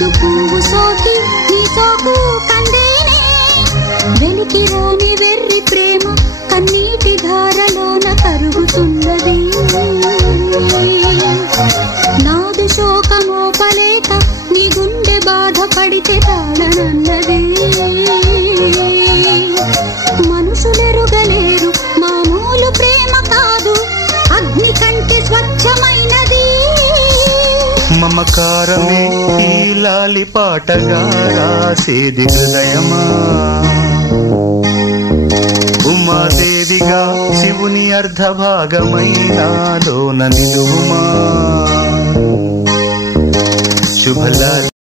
మోదు పువ్వు సోకి నీ సోకు కందేనే వెలికి రాని వెర్రి ప్రేమ కన్నీటి ధారలోన కరుగుతున్నది నాదు శోకమోపలేక నీ గుండె బాధపడితే తాళనన్నది మనసులెరుగలేరు మామూలు ప్రేమ కాదు అగ్ని కంటే స్వచ్ఛమైనది మమకారమే ఈ లాలి పాటగా రాసేది హృదయమా ఉమాదేవిగా శివుని అర్ధభాగమైనాలోన నిలువుమా శుభలా